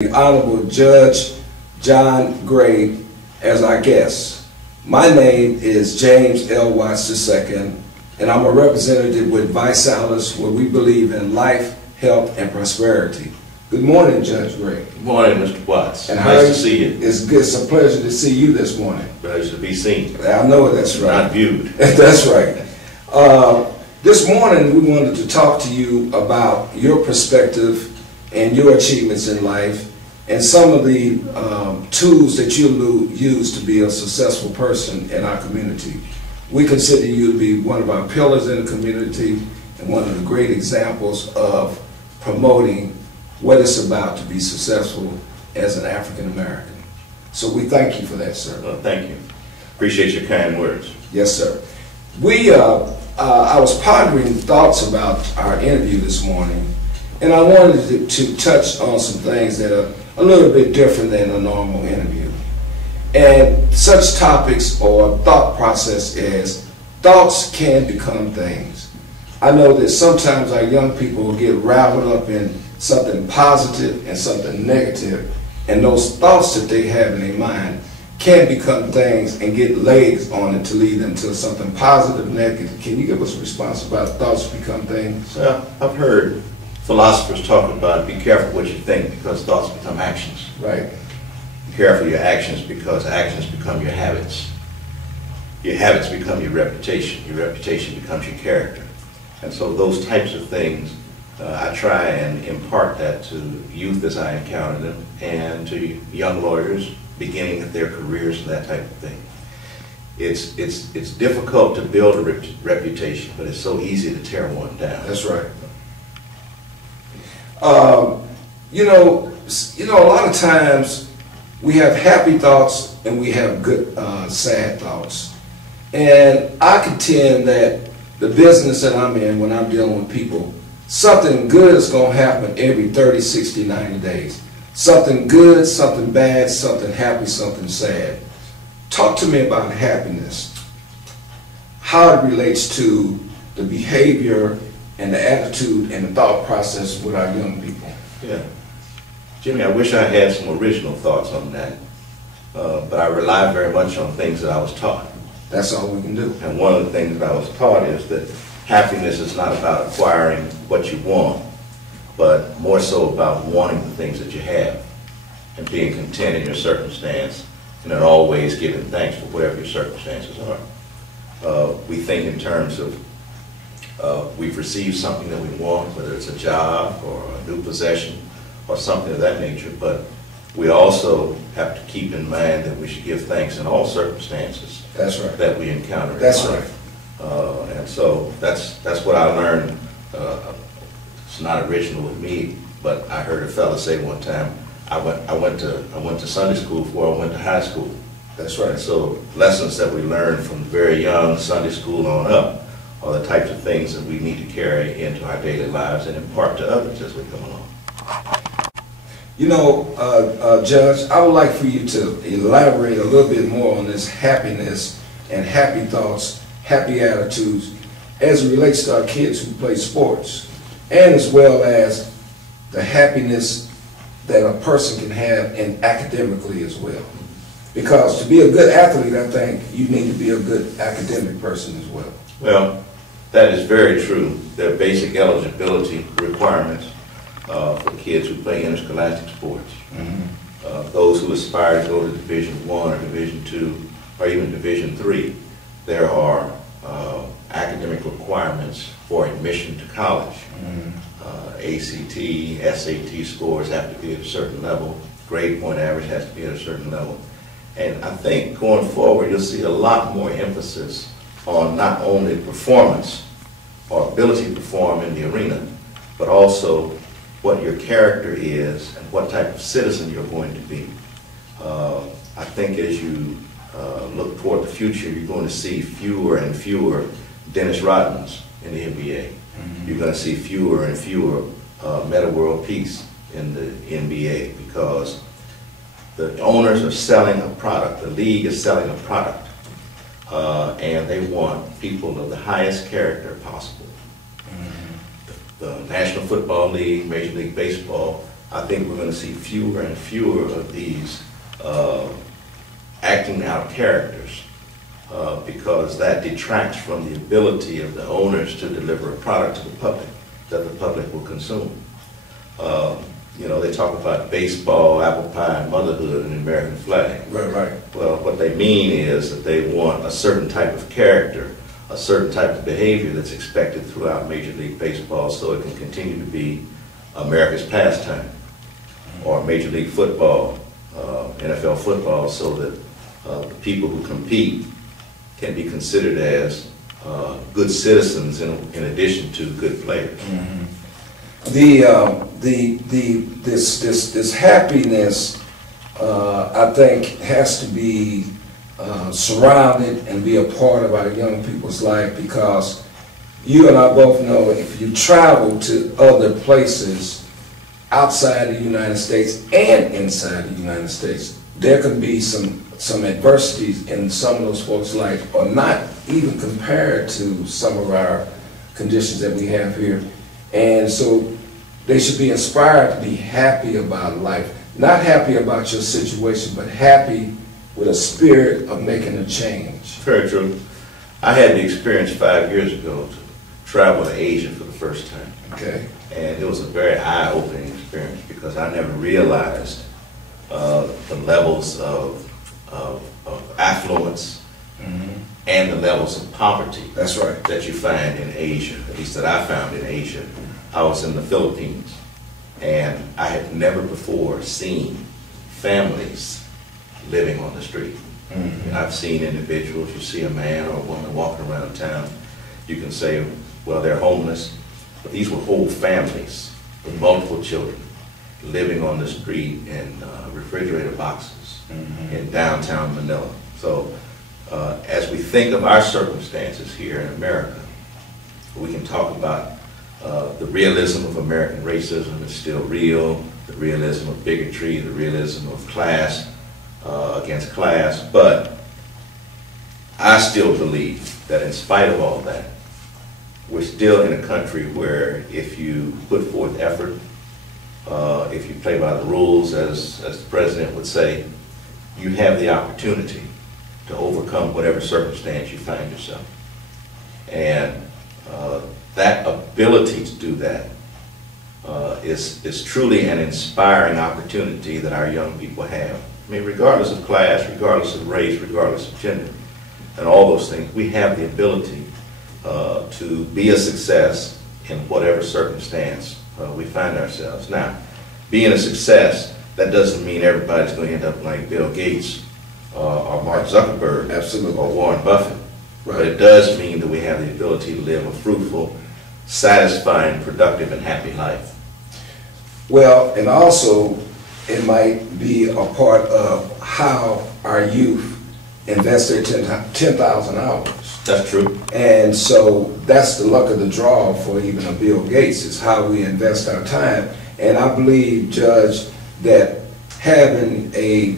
The Honorable Judge John Gray as our guest. My name is James L. Watts II, and I'm a representative with ViSalus, where we believe in life, health, and prosperity. Good morning, Judge Gray. Good morning, Mr. Watts. And nice to see you. It's good. It's a pleasure to see you this morning. Pleasure to be seen. I know that's right. Not viewed. That's right. This morning we wanted to talk to you about your perspective and your achievements in life and some of the tools that you use to be a successful person in our community. We consider you to be one of our pillars in the community and one of the great examples of promoting what it's about to be successful as an African American. So we thank you for that, sir. Well, thank you. Appreciate your kind words. Yes, sir. I was pondering thoughts about our interview this morning, and I wanted to touch on some things that are a little bit different than a normal interview. And such topics or thought process is thoughts can become things. I know that sometimes our young people will get raveled up in something positive and something negative, and those thoughts that they have in their mind can become things and get legs on it to lead them to something positive, negative. Can you give us a response about thoughts become things? I've heard philosophers talk about be careful what you think because thoughts become actions. Right. Be careful your actions because actions become your habits. Your habits become your reputation. Your reputation becomes your character. And so those types of things, I try and impart that to youth as I encounter them and to young lawyers beginning their careers and that type of thing. It's difficult to build a reputation, but it's so easy to tear one down. That's right. You know, a lot of times we have happy thoughts and we have good, sad thoughts. And I contend that the business that I'm in, when I'm dealing with people, something good is going to happen every 30, 60, 90 days. Something good, something bad, something happy, something sad. Talk to me about happiness, how it relates to the behavior and the attitude and the thought process with our young people. Yeah. Jimmy, I wish I had some original thoughts on that, but I rely very much on things that I was taught. That's all we can do. And one of the things that I was taught is that happiness is not about acquiring what you want, but more so about wanting the things that you have and being content in your circumstance and then always giving thanks for whatever your circumstances are. We think in terms of we've received something that we want, whether it's a job or a new possession or something of that nature, but we also have to keep in mind that we should give thanks in all circumstances. That's right. That we encounter in That's life. right. And so that's what I learned. It's not original with me, but I heard a fella say one time, I went to Sunday school before I went to high school. That's right. So lessons that we learn from very young, Sunday school on up, are the types of things that we need to carry into our daily lives and impart to others as we come along. You know, Judge, I would like for you to elaborate a little bit more on this happiness and happy thoughts, happy attitudes, as it relates to our kids who play sports, and as well as the happiness that a person can have in academically as well. Because to be a good athlete, I think you need to be a good academic person as well. Well, that is very true. There are basic eligibility requirements for kids who play interscholastic sports. Mm-hmm. Those who aspire to go to Division I or Division II or even Division III, there are academic requirements for admission to college. Mm-hmm. ACT, SAT scores have to be at a certain level. Grade point average has to be at a certain level. And I think going forward, you'll see a lot more emphasis on not only performance or ability to perform in the arena, but also what your character is and what type of citizen you're going to be. I think as you look toward the future, you're going to see fewer and fewer Dennis Rodmans in the NBA. Mm-hmm. You're going to see fewer and fewer Metta World Peace in the NBA because the owners are selling a product, the league is selling a product, and they want people of the highest character possible. Mm-hmm. The National Football League, Major League Baseball, I think we're going to see fewer and fewer of these acting out characters because that detracts from the ability of the owners to deliver a product to the public that the public will consume. You know, they talk about baseball, apple pie, and motherhood, and the American flag. Right, right. Well, what they mean is that they want a certain type of character, a certain type of behavior that's expected throughout Major League Baseball so it can continue to be America's pastime, or Major League Football, NFL football, so that the people who compete can be considered as good citizens in addition to good players. Mm-hmm. This happiness, I think, has to be surrounded and be a part of our young people's life, because you and I both know if you travel to other places outside the United States and inside the United States, there can be some adversities in some of those folks' life, or not even compared to some of our conditions that we have here. And so they should be inspired to be happy about life, not happy about your situation, but happy with a spirit of making a change. Very true. I had the experience 5 years ago to travel to Asia for the first time. Okay. And it was a very eye-opening experience because I never realized the levels of affluence and the levels of poverty. That's right. That you find in Asia, at least that I found in Asia. I was in the Philippines, and I had never before seen families living on the street. I've seen individuals, you see a man or a woman walking around town, you can say, well, they're homeless, but these were whole families with multiple children living on the street in refrigerator boxes in downtown Manila. So as we think of our circumstances here in America, we can talk about the realism of American racism is still real, the realism of bigotry, the realism of class against class, but I still believe that in spite of all that, we're still in a country where if you put forth effort, if you play by the rules, as the president would say, you have the opportunity to overcome whatever circumstance you find yourself. And that ability to do that is truly an inspiring opportunity that our young people have. I mean, regardless of class, regardless of race, regardless of gender, and all those things, we have the ability to be a success in whatever circumstance we find ourselves. Now, being a success, that doesn't mean everybody's going to end up like Bill Gates or Mark Zuckerberg. Absolutely. Or Warren Buffett. Right. But it does mean that we have the ability to live a fruitful, satisfying, productive, and happy life. Well, and also it might be a part of how our youth invest their 10,000 hours. That's true. And so that's the luck of the draw for even a Bill Gates, is how we invest our time. And I believe, Judge, that having a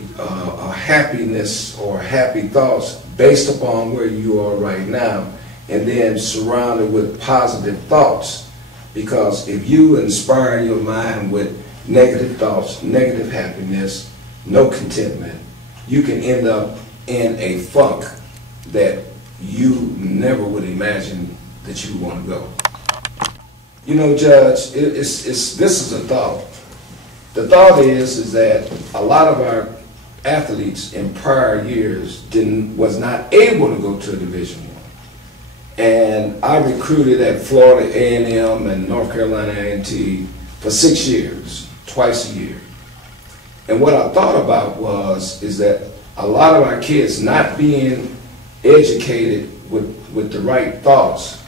happiness or happy thoughts based upon where you are right now, and then surrounded with positive thoughts, because if you inspire your mind with negative thoughts, negative happiness, no contentment, you can end up in a funk that you never would imagine that you want to go. You know, Judge, this is a thought. The thought is that a lot of our athletes in prior years was not able to go to Division I. And I recruited at Florida A&M and North Carolina A&T for 6 years, twice a year. And what I thought about is that a lot of our kids not being educated with the right thoughts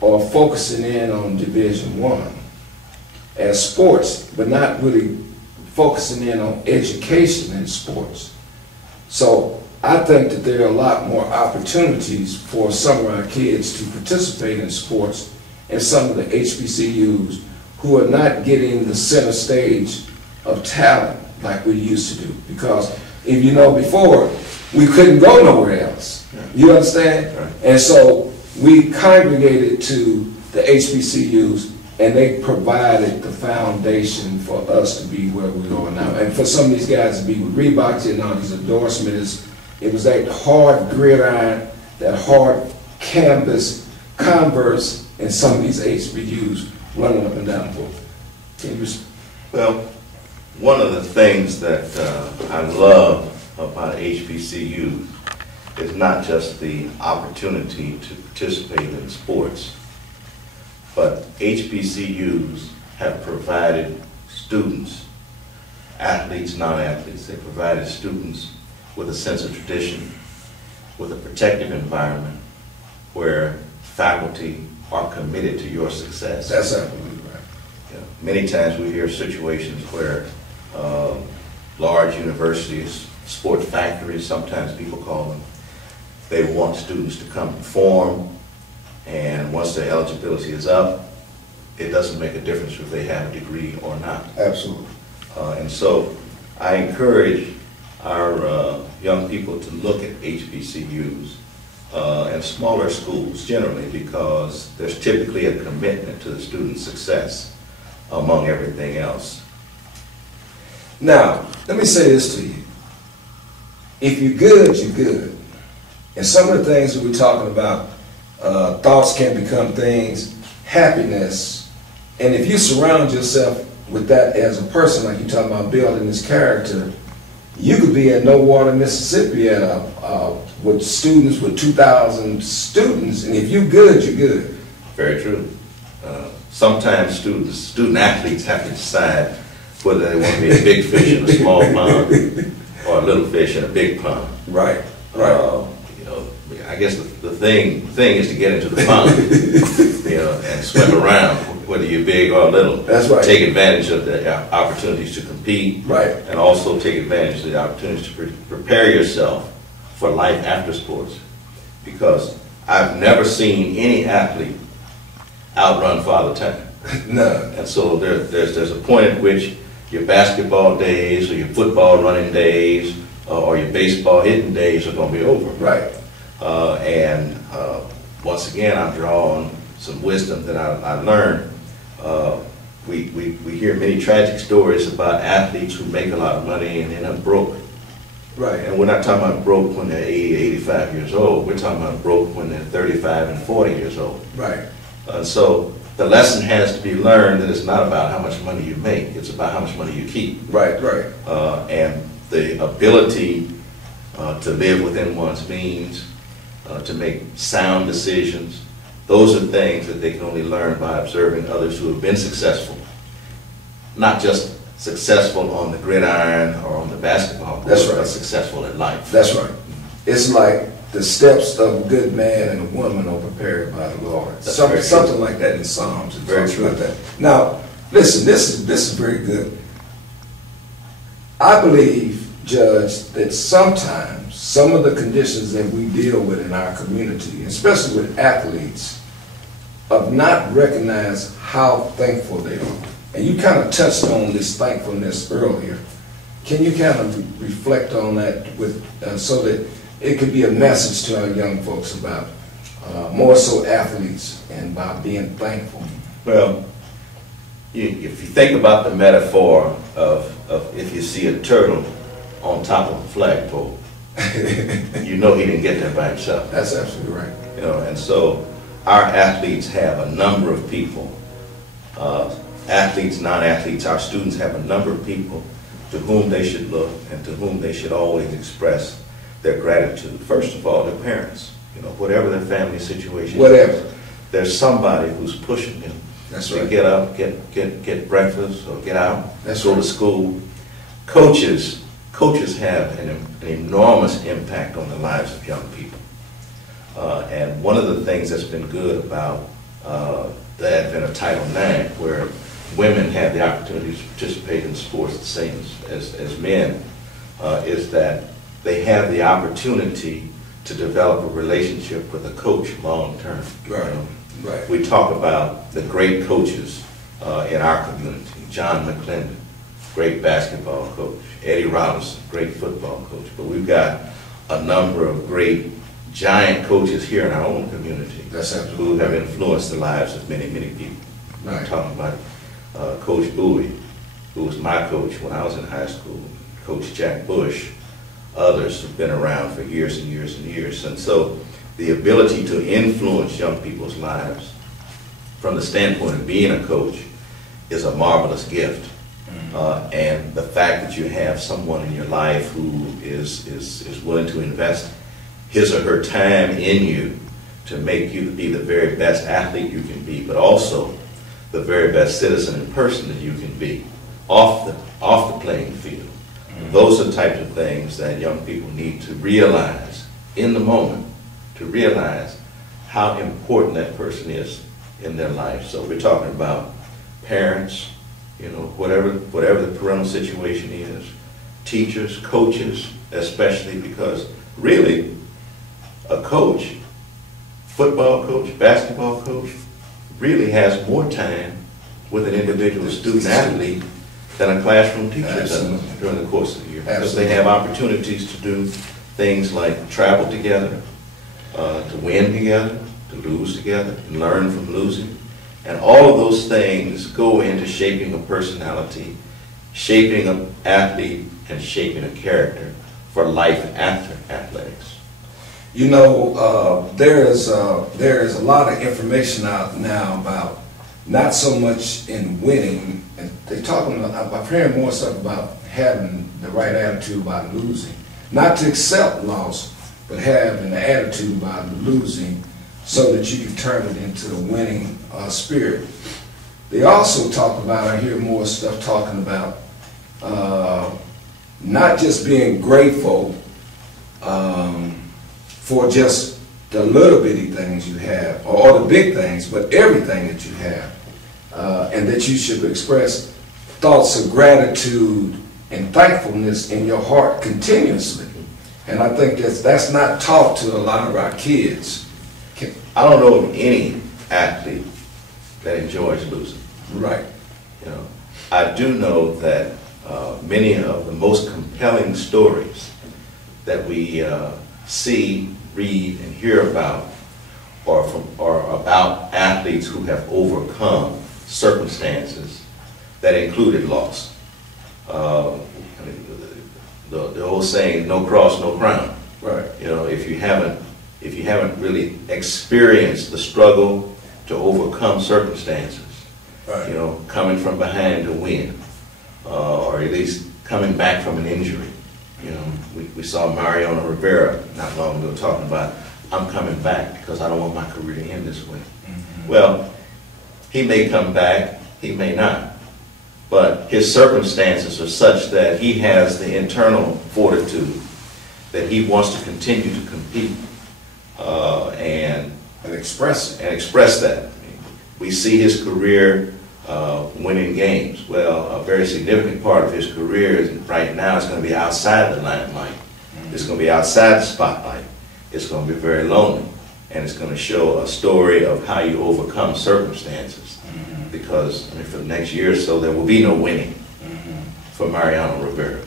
or focusing in on Division I as sports, but not really focusing in on education in sports. So I think that there are a lot more opportunities for some of our kids to participate in sports in some of the HBCUs who are not getting the center stage of talent like we used to do. Because if you know, before, we couldn't go nowhere else. You understand? Right. And so we congregated to the HBCUs, and they provided the foundation for us to be where we are now. And for some of these guys to be with Reebok and all these endorsements, it was that hard gridiron, that hard canvas, Converse, and some of these HBUs running up and down the floor. Can you? Well, one of the things that I love about HBCUs is not just the opportunity to participate in sports, but HBCUs have provided students, athletes, non-athletes, they provided students with a sense of tradition, with a protective environment where faculty are committed to your success. That's absolutely right. You know, many times we hear situations where large universities, sport factories, sometimes people call them, they want students to come perform, and once their eligibility is up, it doesn't make a difference if they have a degree or not. Absolutely. And so I encourage our young people to look at HBCUs and smaller schools generally, because there's typically a commitment to the student's success among everything else. Now, let me say this to you. If you're good, you're good. And some of the things that we're talking about, thoughts can become things, happiness, and if you surround yourself with that as a person, like you're talking about building this character, you could be at No Water, Mississippi at with students, with 2,000 students, and if you're good, you're good. Very true. Sometimes student athletes have to decide whether they want to be a big fish in a small pond or a little fish in a big pond. Right, right. You know, I guess the thing is to get into the pond, you know, and swim around, whether you're big or little. That's right. Take advantage of the opportunities to compete, right, and also take advantage of the opportunities to prepare yourself for life after sports. Because I've never seen any athlete outrun Father Time. No. And so there's a point at which your basketball days or your football running days or your baseball hitting days are going to be over. Right. Once again, I'm drawing some wisdom that I learned. We hear many tragic stories about athletes who make a lot of money and end up broke. Right. And we're not talking about broke when they're 80, 85 years old. We're talking about broke when they're 35 and 40 years old. Right. So the lesson has to be learned that it's not about how much money you make, it's about how much money you keep. Right, right. And the ability to live within one's means, to make sound decisions, those are things that they can only learn by observing others who have been successful. Not just successful on the gridiron or on the basketball court, that's right, but successful in life. That's right. It's like the steps of a good man and a woman are prepared by the Lord. Something like that in Psalms. Very true. Like that. Now, listen, this is very good. I believe, Judge, that sometimes some of the conditions that we deal with in our community, especially with athletes, of not recognize how thankful they are. And you kind of touched on this thankfulness earlier. Can you kind of reflect on that with so that it could be a message to our young folks about more so athletes and about being thankful? Well, if you think about the metaphor of if you see a turtle on top of a flagpole, you know he didn't get there by himself. That's absolutely right. You know, and so our athletes have a number of people, athletes, non-athletes, our students have a number of people to whom they should look and to whom they should always express their gratitude. First of all, their parents, you know, whatever their family situation is, there's somebody who's pushing them. That's to right. Get up, get breakfast, or get out, That's go right. to school. Coaches have an enormous impact on the lives of young people. And one of the things that's been good about the advent of Title IX, where women have the opportunity to participate in sports the same as men, is that they have the opportunity to develop a relationship with a coach long term. Right. You know? Right. We talk about the great coaches in our community. John McClendon, great basketball coach. Eddie Robinson, great football coach. But we've got a number of great giant coaches here in our own community That's absolutely who have influenced the lives of many, many people. I'm talking about Coach Bowie, who was my coach when I was in high school, Coach Jack Bush, others have been around for years and years and years. And so the ability to influence young people's lives from the standpoint of being a coach is a marvelous gift. And the fact that you have someone in your life who is willing to invest his or her time in you to make you be the very best athlete you can be, but also the very best citizen and person that you can be off the playing field. Those are the types of things that young people need to realize in the moment, to realize how important that person is in their life. So we're talking about parents, you know, whatever the parental situation is, teachers, coaches, especially, because really a coach, football coach, basketball coach, really has more time with an individual student athlete than a classroom teacher does during the course of the year. Because they have opportunities to do things like travel together, to win together, to lose together, and learn from losing. And all of those things go into shaping a personality, shaping an athlete, and shaping a character for life after athletics. You know, there is a lot of information out now about not so much in winning, and they're talking about, I'm hearing more stuff about having the right attitude about losing. Not to accept loss, but having the attitude about losing so that you can turn it into a winning spirit. They also talk about, I hear more stuff talking about not just being grateful for just the little bitty things you have, or the big things, but everything that you have, and that you should express thoughts of gratitude and thankfulness in your heart continuously. And I think that's not taught to a lot of our kids. I don't know of any athlete that enjoys losing. Right. You know, I do know that many of the most compelling stories that we see, read, and hear about are about athletes who have overcome circumstances that included loss. The old saying, "No cross, no crown." Right. You know, if you haven't really experienced the struggle to overcome circumstances, right, you know, coming from behind to win, or at least coming back from an injury. You know, we saw Mariano Rivera not long ago talking about, "I'm coming back because I don't want my career to end this way." Mm-hmm. Well, he may come back, he may not. But his circumstances are such that he has the internal fortitude that he wants to continue to compete and express that. We see his career winning games. Well, a very significant part of his career right now is going to be outside the limelight. Mm-hmm. It's going to be outside the spotlight. It's going to be very lonely, and it's going to show a story of how you overcome circumstances. Because I mean, for the next year or so, there will be no winning for Mariano Rivera.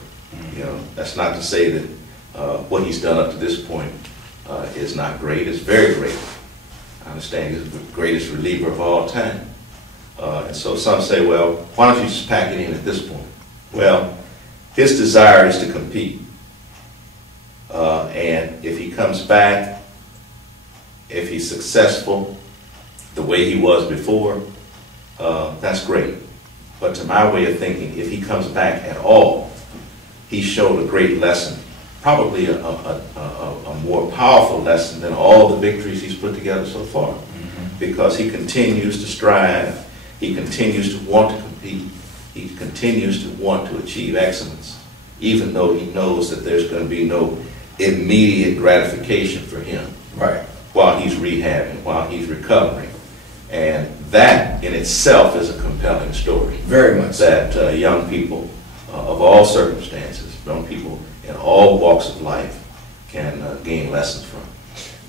You know, that's not to say that what he's done up to this point is not great. It's very great. I understand he's the greatest reliever of all time. And so some say, well, why don't you just pack it in at this point? Well, his desire is to compete. And if he comes back, if he's successful the way he was before, that's great. But to my way of thinking, if he comes back at all, he showed a great lesson, probably a more powerful lesson than all the victories he's put together so far. Mm-hmm. Because he continues to strive, he continues to want to compete, he continues to want to achieve excellence, even though he knows that there's going to be no immediate gratification for him. Right. While he's rehabbing, while he's recovering. And that in itself is a compelling story. Very much. That young people of all circumstances, young people in all walks of life can gain lessons from.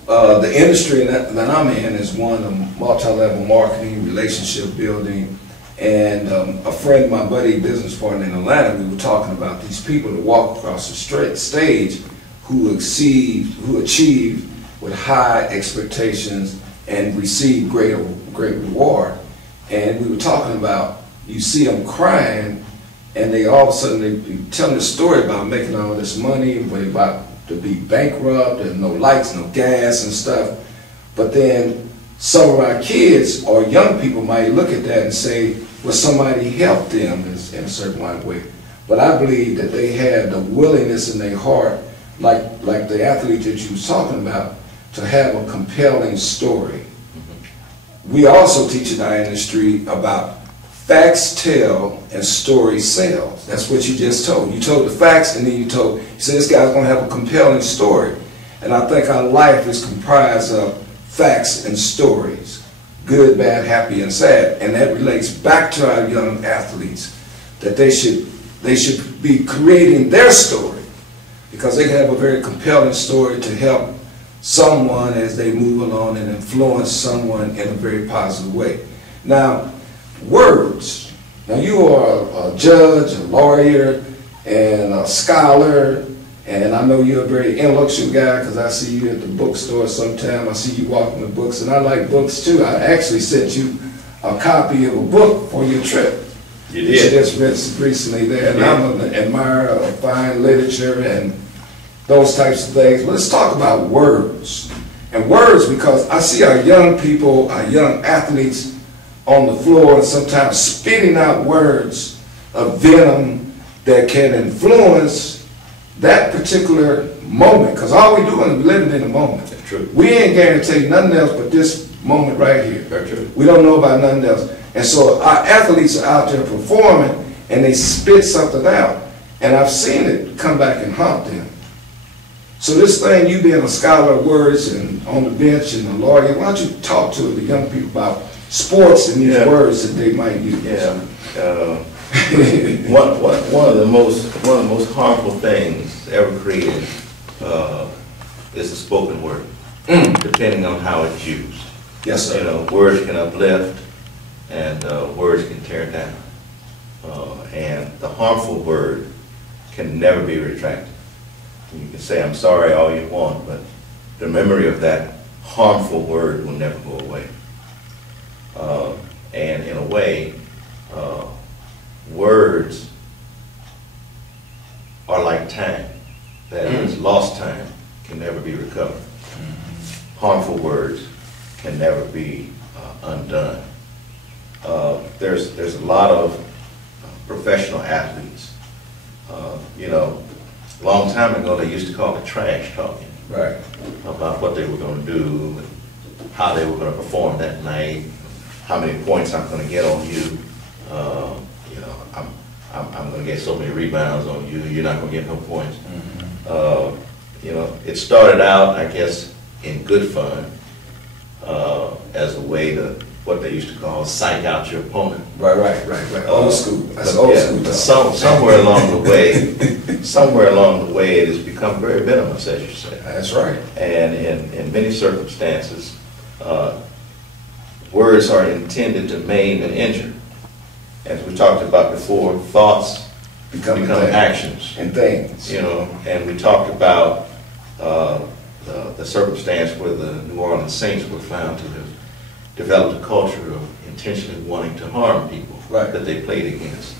The industry that I'm in is one of multi-level marketing, relationship building, and a friend, my buddy, business partner in Atlanta, we were talking about these people that walk across the stage who achieve with high expectations and receive great reward. and we were talking about, you see them crying, and they all of a sudden they telling a story about making all this money, but about to be bankrupt, and no lights, no gas and stuff. But then some of our kids or young people might look at that and say, well, somebody helped them in a certain way. But I believe that they had the willingness in their heart, like the athlete that you was talking about, to have a compelling story. We also teach in our industry about facts tell and stories sell. That's what you just told. You told the facts, and then you said this guy's going to have a compelling story. And I think our life is comprised of facts and stories, good, bad, happy, and sad. And that relates back to our young athletes, that they should be creating their story, because they have a very compelling story to help someone as they move along and influence someone in a very positive way. Now, words. Now, you are a judge, a lawyer, and a scholar, and I know you're a very intellectual guy because I see you at the bookstore sometime. I see you walking with books, and I like books too. I actually sent you a copy of a book for your trip. You did. You just read recently there, and I'm an admirer of fine literature and those types of things. But let's talk about words. And words, because I see our young people, our young athletes on the floor and sometimes spitting out words of venom that can influence that particular moment. Because all we're doing is living in the moment. That's true. We ain't guaranteed nothing else but this moment right here. That's true. We don't know about nothing else. And so our athletes are out there performing, and they spit something out. And I've seen it come back and haunt them. So this thing, you being a scholar of words and on the bench and a lawyer, why don't you talk to the young people about sports and these words that they might use? Yeah. One of the most harmful things ever created is the spoken word, depending on how it's used. Yes, sir. You know, words can uplift, and words can tear down. And the harmful word can never be retracted. You can say, I'm sorry all you want, but the memory of that harmful word will never go away. And in a way, words are like time. That is, lost time can never be recovered. Harmful words can never be undone. There's a lot of professional athletes. You know, a long time ago they used to call it trash talking. Right. About what they were going to do, and how they were going to perform that night, how many points I'm going to get on you. You know, I'm going to get so many rebounds on you. You're not going to get no points. You know, it started out, I guess, in good fun as a way to what they used to call psych out your opponent. Right. Old school. That's old school. Somewhere along the way, it has become very venomous, as you say. That's right. And in many circumstances, words are intended to maim and injure. As we talked about before, thoughts become actions and things. You know, and we talked about the circumstance where the New Orleans Saints were found to have developed a culture of intentionally wanting to harm people that they played against.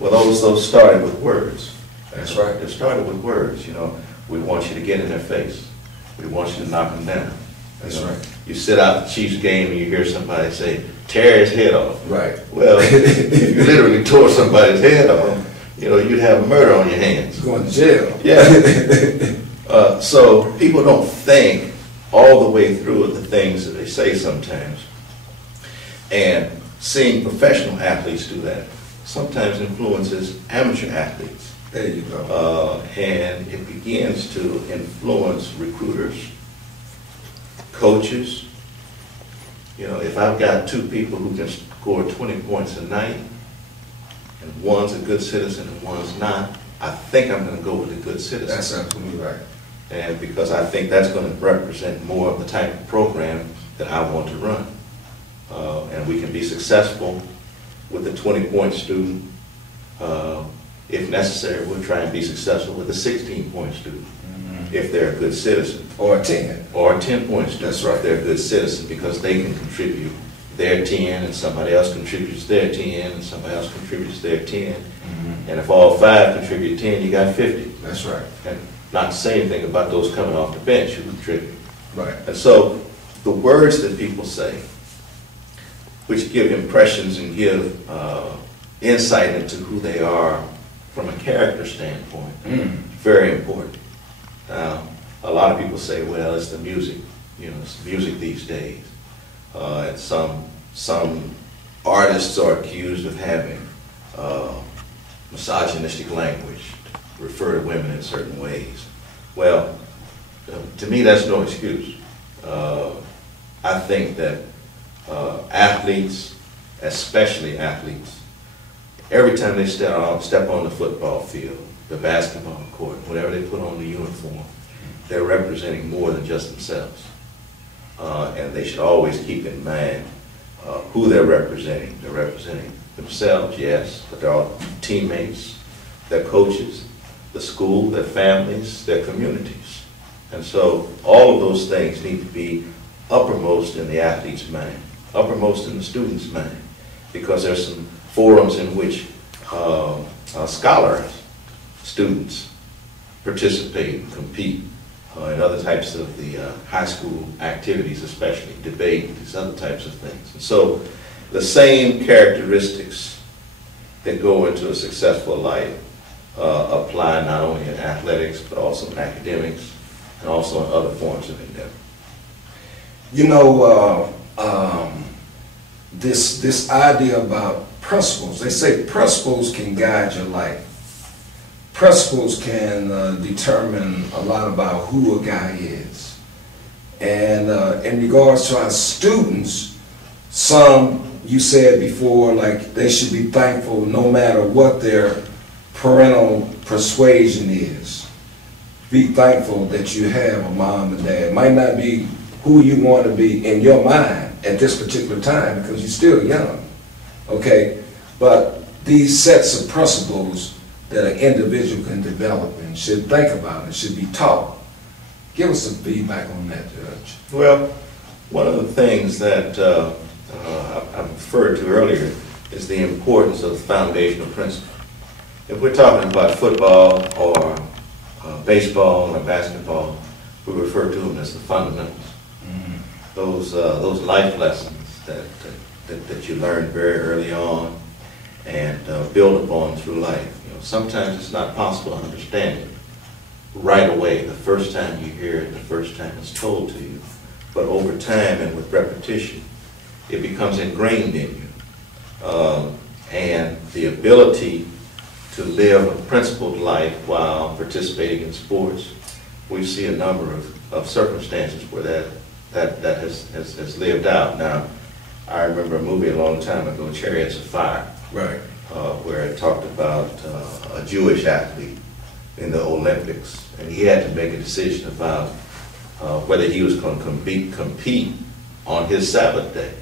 Well, those started with words. That's right. They started with words. You know, we want you to get in their face. We want you to knock them down. That's right. You sit out the Chiefs game and you hear somebody say, tear his head off. Right. Well, if you literally tore somebody's head off, you know, you'd have murder on your hands. Going to jail. Yeah. So people don't think all the way through the things that they say sometimes. And seeing professional athletes do that sometimes influences amateur athletes. There you go. And it begins to influence recruiters, coaches. You know, if I've got two people who can score 20 points a night, and one's a good citizen and one's not, I think I'm going to go with the good citizen. That's absolutely right. And because I think that's going to represent more of the type of program that I want to run. And we can be successful with the 20-point student. If necessary, we'll try and be successful with the 16-point student, if they're a good citizen. Or a 10. Or a 10-point student, That's right. if they're a good citizen, because they can contribute their 10, and somebody else contributes their 10, and somebody else contributes their 10. And if all 5 contribute 10, you got 50. That's right. And not to say anything about those coming off the bench who contribute. Right. And so the words that people say, which give impressions and give insight into who they are from a character standpoint, very important. A lot of people say, well, it's the music. You know, it's music these days. And some artists are accused of having misogynistic language, to refer to women in certain ways. Well, to me, that's no excuse. I think that athletes, especially athletes, every time they step on the football field, the basketball court, whatever they put on the uniform, they're representing more than just themselves. And they should always keep in mind who they're representing. They're representing themselves, yes, but they're all teammates, their coaches, the school, their families, their communities. And so all of those things need to be uppermost in the athlete's mind, uppermost in the student's mind, because there's some forums in which scholars, students, participate and compete in other types of the high school activities, especially debate, these other types of things. And so the same characteristics that go into a successful life apply not only in athletics, but also in academics, and also in other forms of endeavor. You know, this idea about principles, they say principles can guide your life. Principles can determine a lot about who a guy is. And in regards to our students, some, you said before, like they should be thankful no matter what their parental persuasion is. Be thankful that you have a mom and dad. Might not be who you want to be in your mind at this particular time because you're still young, okay? But these sets of principles that an individual can develop and should think about and should be taught. Give us some feedback on that, Judge. Well, one of the things that I referred to earlier is the importance of the foundational principle. If we're talking about football or baseball or basketball, we refer to them as the fundamentals. Those life lessons that you learn very early on and build upon through life. You know, sometimes it's not possible to understand it right away, the first time you hear it, the first time it's told to you. But over time and with repetition, it becomes ingrained in you. And the ability to live a principled life while participating in sports, we see a number of circumstances where that has lived out. Now, I remember a movie a long time ago, Chariots of Fire, right, where it talked about a Jewish athlete in the Olympics, and he had to make a decision about whether he was going to compete on his Sabbath day.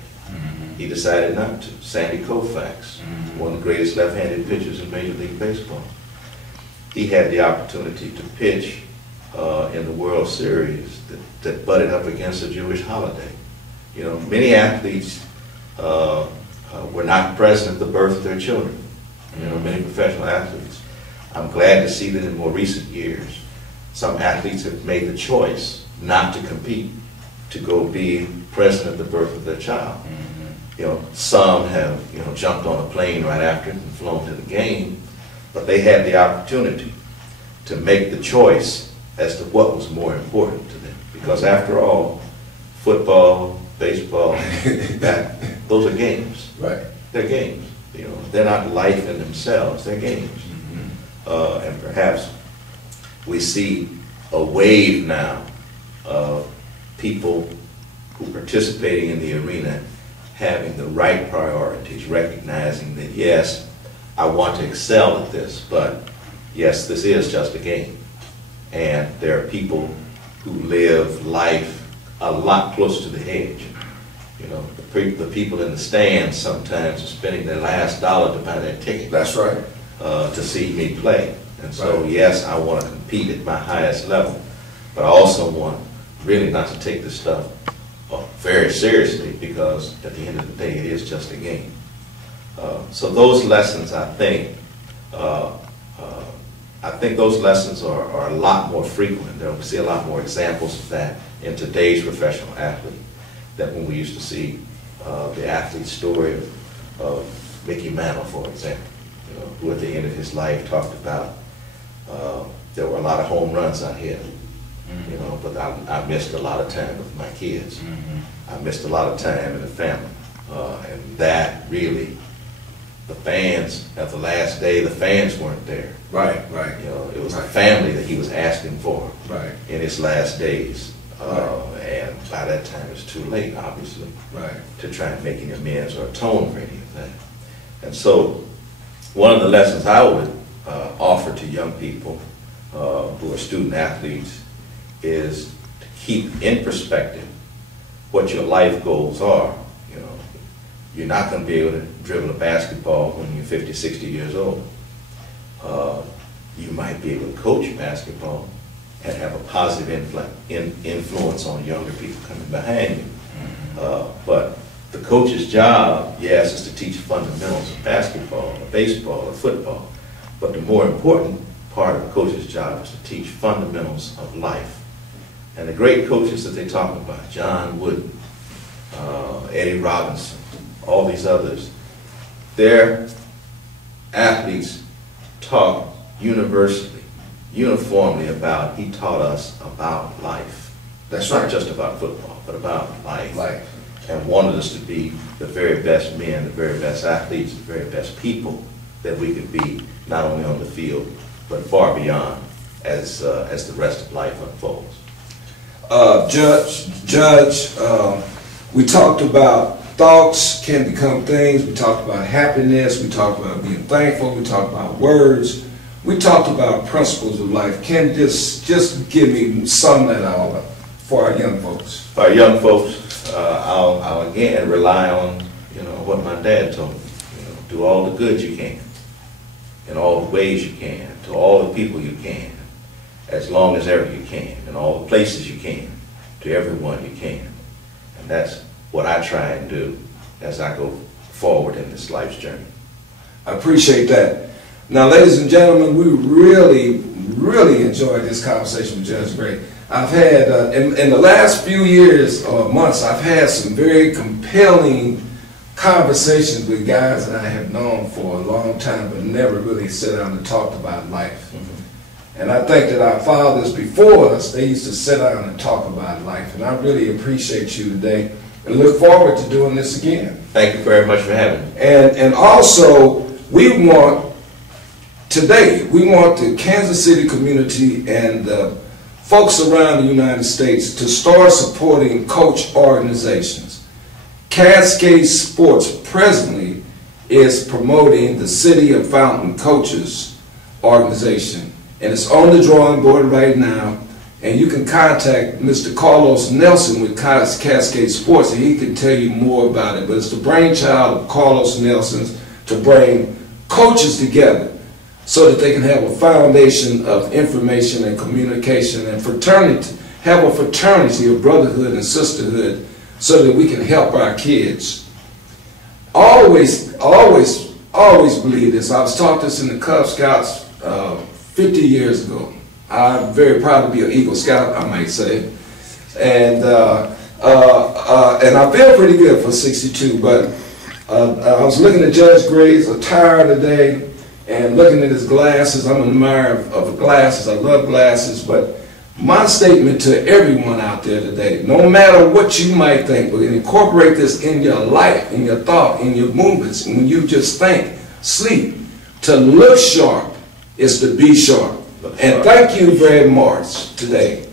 He decided not to. Sandy Koufax, one of the greatest left-handed pitchers in Major League Baseball. He had the opportunity to pitch in the World Series that butted up against a Jewish holiday. You know, many athletes were not present at the birth of their children. You know, many professional athletes. I'm glad to see that in more recent years, some athletes have made the choice not to compete, to go be present at the birth of their child. You know, some have, jumped on a plane right after it and flown to the game, but they had the opportunity to make the choice as to what was more important to them. Because after all, football, baseball, those are games. Right. They're games. You know, they're not life in themselves, they're games. And perhaps we see a wave now of people who are participating in the arena having the right priorities, recognizing that, yes, I want to excel at this, but yes, this is just a game. And there are people who live life a lot closer to the edge. You know, the people in the stands sometimes are spending their last dollar to buy their ticket. That's right. To see me play. And so, yes, I want to compete at my highest level, but I also want really not to take this stuff very seriously, because at the end of the day, it is just a game. So those lessons, I think those lessons are a lot more frequent. We see a lot more examples of that in today's professional athlete than when we used to see the athlete's story of Mickey Mantle, for example, who at the end of his life talked about there were a lot of home runs I hit, but I missed a lot of time with my kids. I missed a lot of time in the family, and that really, the fans, at the last day, the fans weren't there. Right. It was the family that he was asking for in his last days. And by that time, it's too late, obviously, to try and make any amends or atone for any of that. And so, one of the lessons I would offer to young people who are student athletes is to keep in perspective what your life goals are. You're not going to be able to dribble a basketball when you're 50, 60 years old. You might be able to coach basketball and have a positive influence on younger people coming behind you. But the coach's job, yes, is to teach fundamentals of basketball, or baseball, or football. But the more important part of the coach's job is to teach fundamentals of life. And the great coaches that they talk about, John Wooden, Eddie Robinson, all these others, their athletes talk uniformly about, he taught us about life. That's not right. just about football, but about life. And wanted us to be the very best men, the very best athletes, the very best people that we could be, not only on the field, but far beyond as the rest of life unfolds. Judge, we talked about thoughts can become things. We talked about happiness. We talked about being thankful. We talked about words. We talked about principles of life. Can just give me some of that all up for our young folks? For our young folks, I'll again rely on what my dad told me. Do all the good you can, in all the ways you can, to all the people you can, as long as ever you can, in all the places you can, to everyone you can. And that's what I try and do as I go forward in this life's journey. I appreciate that. Now, ladies and gentlemen, we really enjoyed this conversation with Judge Gray. I've had, in the last few years or months, I've had some very compelling conversations with guys that I have known for a long time, but never really sat down and talked about life. And I think that our fathers before us, they used to sit down and talk about life. And I really appreciate you today and look forward to doing this again. Thank you very much for having me. And also, we want the Kansas City community and the folks around the United States to start supporting coach organizations. Cascade Sports presently is promoting the City of Fountain Coaches organization, and it's on the drawing board right now. And you can contact Mr. Carlos Nelson with Cascade Sports, and he can tell you more about it. But it's the brainchild of Carlos Nelson to bring coaches together so that they can have a foundation of information and communication and fraternity, have a fraternity of brotherhood and sisterhood so that we can help our kids. Always believe this. I was taught this in the Cub Scouts 50 years ago. I'm very proud to be an Eagle Scout, I might say. And I feel pretty good for 62, but I was looking at Judge Gray's attire today and looking at his glasses. I'm an admirer of glasses. I love glasses, but my statement to everyone out there today, no matter what you might think, but incorporate this in your life, in your thought, in your movements, and when you just think, sleep, to look sharp is to be sharp. And thank you very much today.